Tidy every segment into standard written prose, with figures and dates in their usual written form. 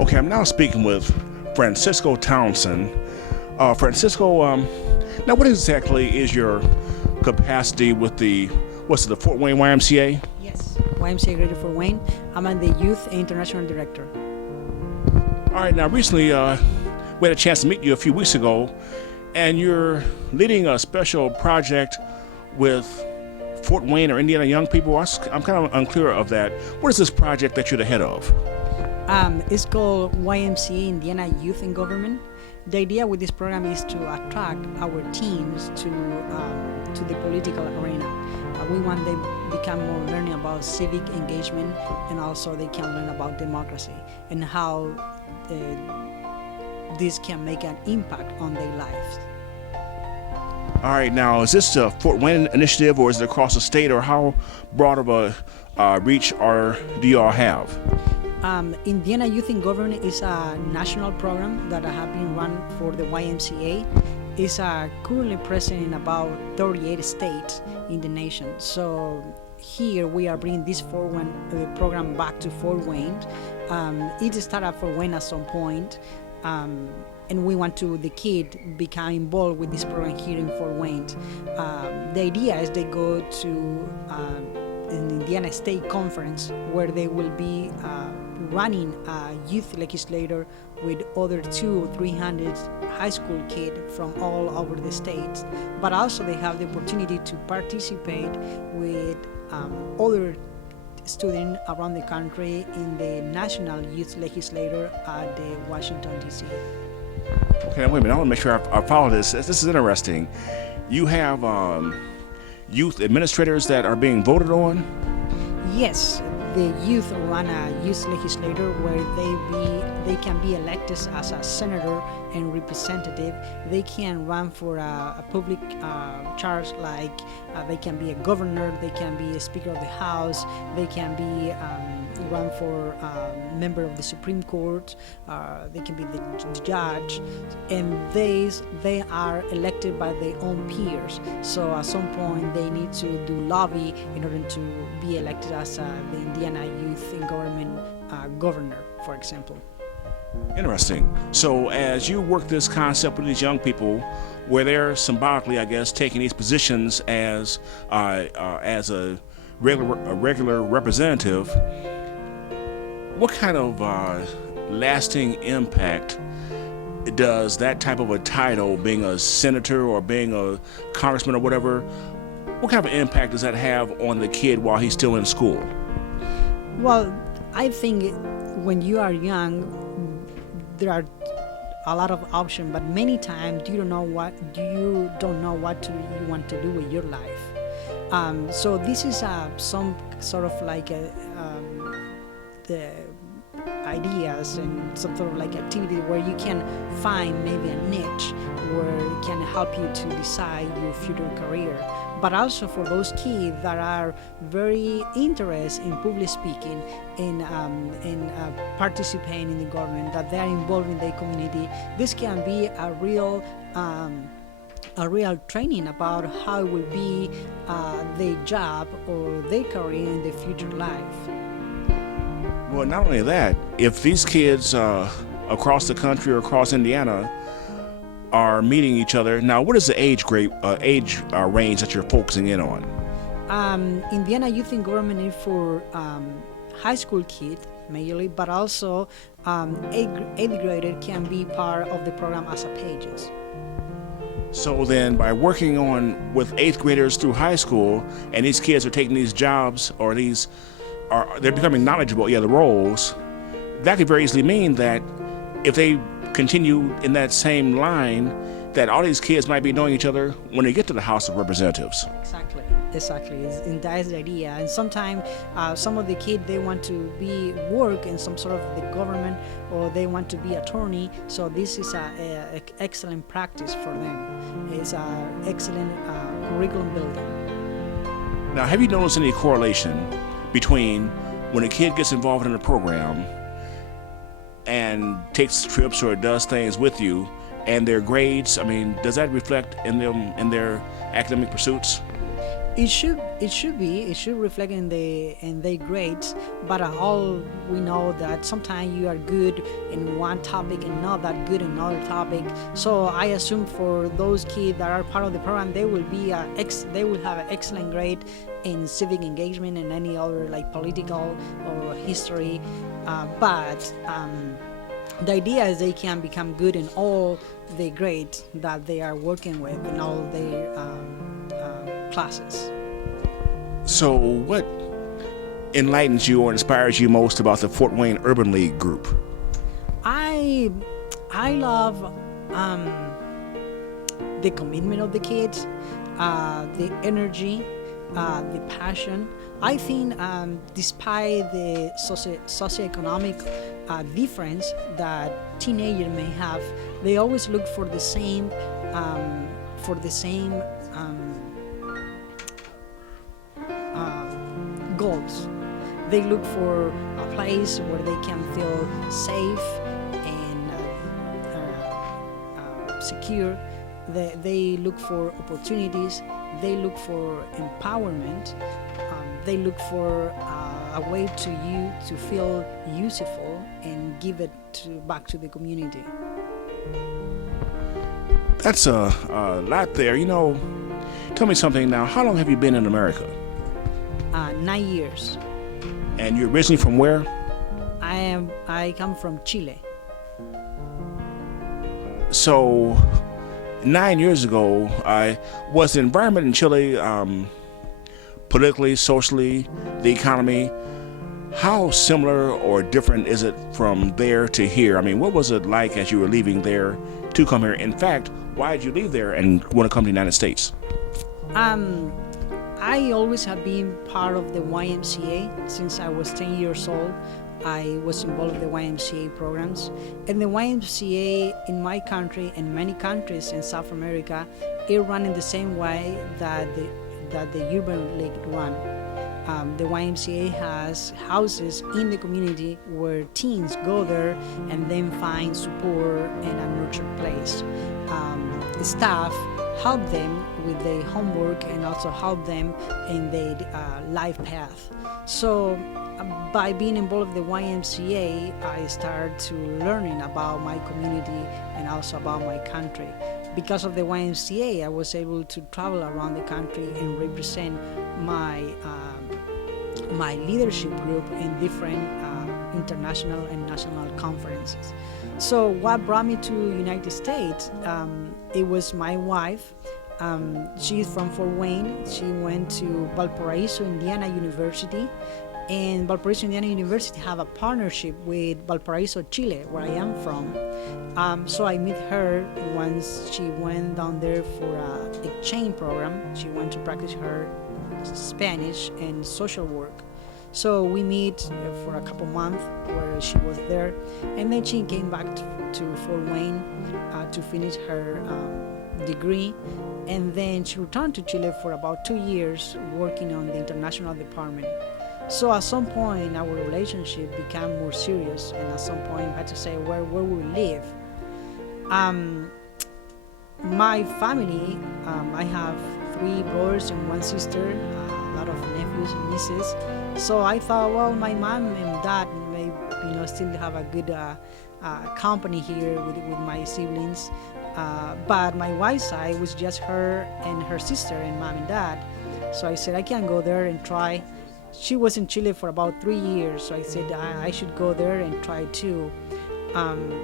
Okay, I'm now speaking with Francisco Townsend. Francisco, now what exactly is your capacity with the Fort Wayne YMCA? Yes, YMCA Greater Fort Wayne. I'm the Youth International Director. All right, now recently we had a chance to meet you a few weeks ago, and you're leading a special project with Fort Wayne or Indiana young people. I'm kind of unclear of that. What is this project that you're the head of? It's called YMCA Indiana Youth in Government. The idea with this program is to attract our teens to the political arena. We want them to become more learning about civic engagement, and also they can learn about democracy and how this can make an impact on their lives. All right, now is this a Fort Wayne initiative, or is it across the state, or how broad of a reach do you all have? Indiana Youth in Government is a national program that have been run for the YMCA. It's currently present in about 38 states in the nation. So here we are bringing this Fort Wayne program back to Fort Wayne. It started at Fort Wayne at some point, and we want the kid become involved with this program here in Fort Wayne. The idea is they go to an Indiana State Conference where they will be running a youth legislator with other 200 or 300 high school kids from all over the states, but also they have the opportunity to participate with other students around the country in the National Youth Legislator at the Washington, D.C. Okay, now wait a minute. I want to make sure I follow this. This is interesting. You have youth administrators that are being voted on? Yes, the youth run a youth legislator where they can be elected as a senator and representative. They can run for a public charge, like they can be a governor, they can be a speaker of the House, they can be run for a member of the Supreme Court, they can be the judge, and they are elected by their own peers. So at some point they need to do lobby in order to be elected as the Indiana Youth in Government governor, for example. Interesting. So as you work this concept with these young people, where they're symbolically, I guess, taking these positions as a regular representative, what kind of lasting impact does that type of a title, being a senator or being a congressman or whatever, what kind of impact does that have on the kid while he's still in school? Well, I think when you are young, there are a lot of options, but many times you don't know what you want to do with your life. So this is some sort of like the ideas and some sort of like activity where you can find maybe a niche where it can help you to decide your future career. But also for those kids that are very interested in public speaking, in participating in the government, that they are involved in their community, this can be a real training about how it will be their job or their career in the future life. Well, not only that, if these kids across the country or across Indiana are meeting each other, now what is the age range that you're focusing in on? Indiana Youth in Government is for high school kids mainly, but also eighth grader can be part of the program as a pages. So then by working on with 8th graders through high school, and these kids are taking these jobs, or they're becoming knowledgeable, the roles, that could very easily mean that if they continue in that same line, that all these kids might be knowing each other when they get to the House of Representatives. Exactly. And that is the idea. And sometimes some of the kids, they want to work in some sort of the government, or they want to be attorney. So this is an excellent practice for them. It's an excellent curriculum building. Now, have you noticed any correlation between when a kid gets involved in a program and takes trips or does things with you and their grades? I mean, does that reflect in them in their academic pursuits? It should reflect in their grades, but all we know that sometimes you are good in one topic and not that good in another topic. So I assume for those kids that are part of the program, they will they will have an excellent grade in civic engagement and any other like political or history. But the idea is they can become good in all the grades that they are working with in all their classes. So, what enlightens you or inspires you most about the Fort Wayne Urban League group? I I love the commitment of the kids, the energy, the passion. I think, despite the socioeconomic difference that teenagers may have, they always look for the same, for the same goals. They look for a place where they can feel safe and secure. They look for opportunities. They look for empowerment. They look for a way to feel useful and give it back to the community. That's a lot there. Tell me something now. How long have you been in America? 9 years. And you're originally from where? I come from Chile. So, 9 years ago, was the environment in Chile, politically, socially, the economy, how similar or different is it from there to here? I mean, what was it like as you were leaving there to come here? In fact, why did you leave there and want to come to the United States? I always have been part of the YMCA since I was 10 years old. I was involved in the YMCA programs. And the YMCA in my country and many countries in South America, it run in the same way that the Urban League run. The YMCA has houses in the community where teens go there and then find support and a nurtured place. The staff help them with their homework and also help them in their life path. So by being involved in the YMCA, I started to learning about my community and also about my country. Because of the YMCA, I was able to travel around the country and represent my my leadership group in different international and national conferences. So what brought me to United States? It was my wife. She's from Fort Wayne. She went to Valparaiso, Indiana University, and Valparaiso, Indiana University have a partnership with Valparaiso, Chile, where I am from. So I met her once she went down there for an exchange program. She went to practice her Spanish and social work. So we meet for a couple months where she was there, and then she came back to Fort Wayne to finish her degree, and then she returned to Chile for about 2 years working on the international department. So at some point our relationship became more serious, and at some point we had to say where we live. My family, I have 3 brothers and 1 sister, a lot of nephews and nieces. So I thought, well, my mom and dad may, still have a good company here with my siblings. But my wife's side was just her and her sister and mom and dad. So I said, I can go there and try. She was in Chile for about 3 years, so I said I should go there and try too.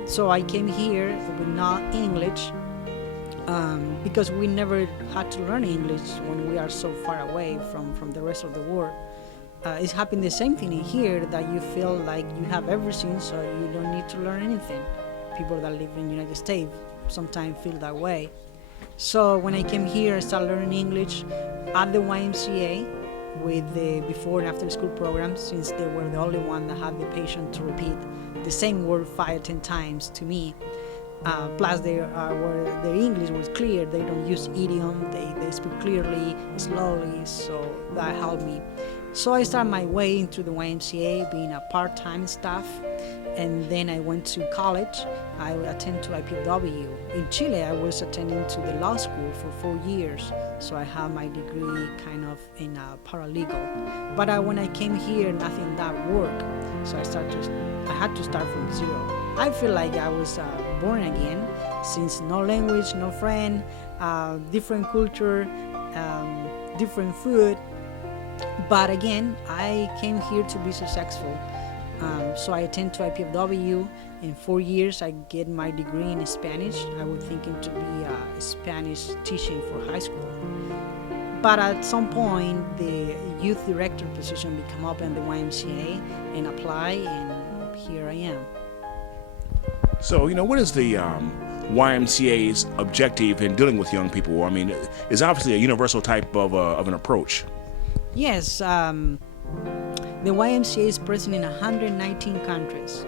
So I came here with not English, because we never had to learn English when we are so far away from the rest of the world. It's happened the same thing in here, that you feel like you have everything, so you don't need to learn anything. People that live in the United States sometimes feel that way. So when I came here, I started learning English at the YMCA with the before and after school programs, since they were the only one that had the patience to repeat the same word 5 or 10 times to me. Plus their English was clear. They don't use idiom. They speak clearly, slowly, so that helped me. So I started my way into the YMCA, being a part-time staff, and then I went to college. I attended to IPW. In Chile, I was attending to the law school for 4 years, so I have my degree kind of in paralegal. But when I came here, nothing that worked, so I had to start from zero. I feel like I was born again, since no language, no friend, different culture, different food. But again, I came here to be successful. So I attend to IPFW. In 4 years, I get my degree in Spanish. I was thinking to be a Spanish teaching for high school. But at some point, the youth director position became up in the YMCA and apply, and here I am. So, what is the YMCA's objective in dealing with young people? I mean, it's obviously a universal type of an approach. Yes, the YMCA is present in 119 countries.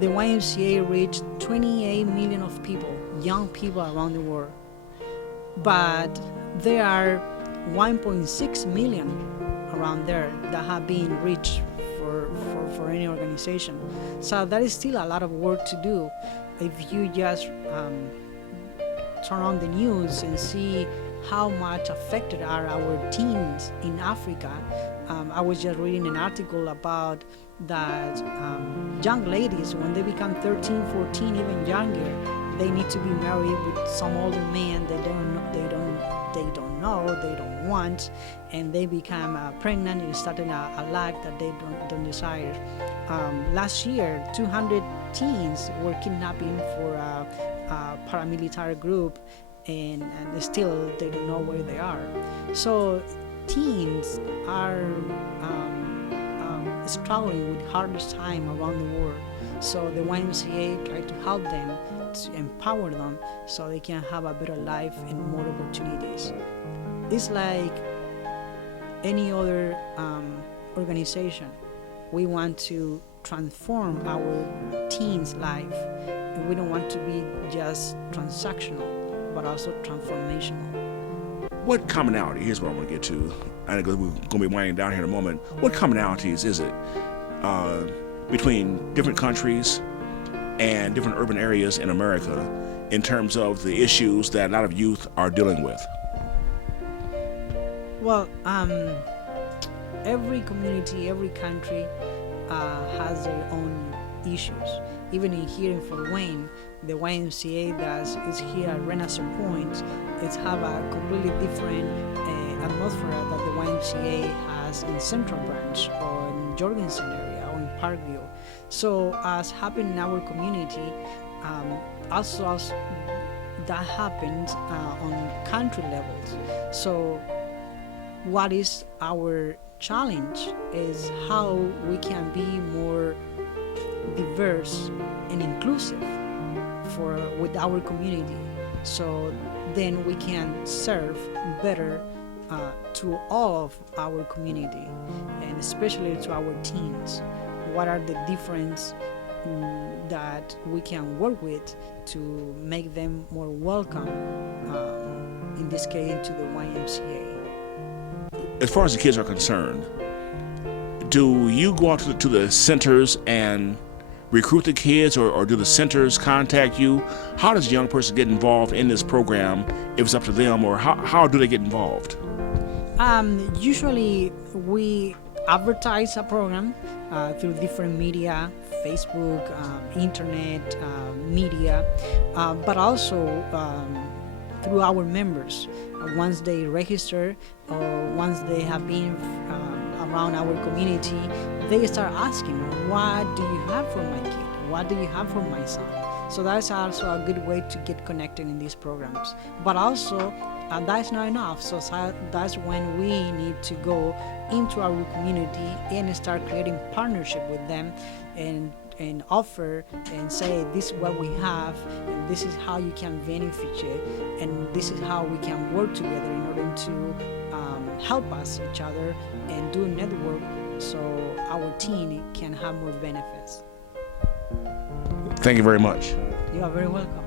The YMCA reached 28 million of people, young people around the world. But there are 1.6 million around there that have been reached for any organization. So that is still a lot of work to do. If you just turn on the news and see how much affected are our teens in Africa. I was just reading an article about that young ladies, when they become 13, 14, even younger, they need to be married with some older man they don't know, they don't want, and they become pregnant and starting a life that they don't desire. Last year, 200 teens were kidnapping for a paramilitary group, and still they don't know where they are. So teens are struggling with hardest time around the world. So the YMCA try to help them, to empower them, so they can have a better life and more opportunities. It's like any other organization. We want to transform our teens' life, and we don't want to be just transactional, but also transformational. What commonality, here's what I want to get to. I think we're going to be winding down here in a moment. What commonalities is it between different countries and different urban areas in America in terms of the issues that a lot of youth are dealing with? Well, every community, every country has their own issues. Even here in Fort Wayne, the YMCA that is here at Renaissance Point, it's have a completely different atmosphere that the YMCA has in Central Branch or in Jorgensen area or in Parkview. So as happened in our community, also as that happens on country levels. So what is our challenge is how we can be more diverse and inclusive with our community, so then we can serve better to all of our community, and especially to our teens. What are the differences that we can work with to make them more welcome, in this case, into the YMCA? As far as the kids are concerned, do you go out to the centers and recruit the kids, or do the centers contact you? How does a young person get involved in this program, if it's up to them, or how do they get involved? Usually we advertise a program through different media, Facebook, internet, media, but also through our members. Once they register or once they have been around our community, they start asking, what do you have for my kid? What do you have for my son? So that's also a good way to get connected in these programs. But also, that's not enough. So that's when we need to go into our community and start creating partnership with them, and offer and say, this is what we have, and this is how you can benefit it, and this is how we can work together in order to help us each other and do network, so our teen can have more benefits. Thank you very much. You are very welcome.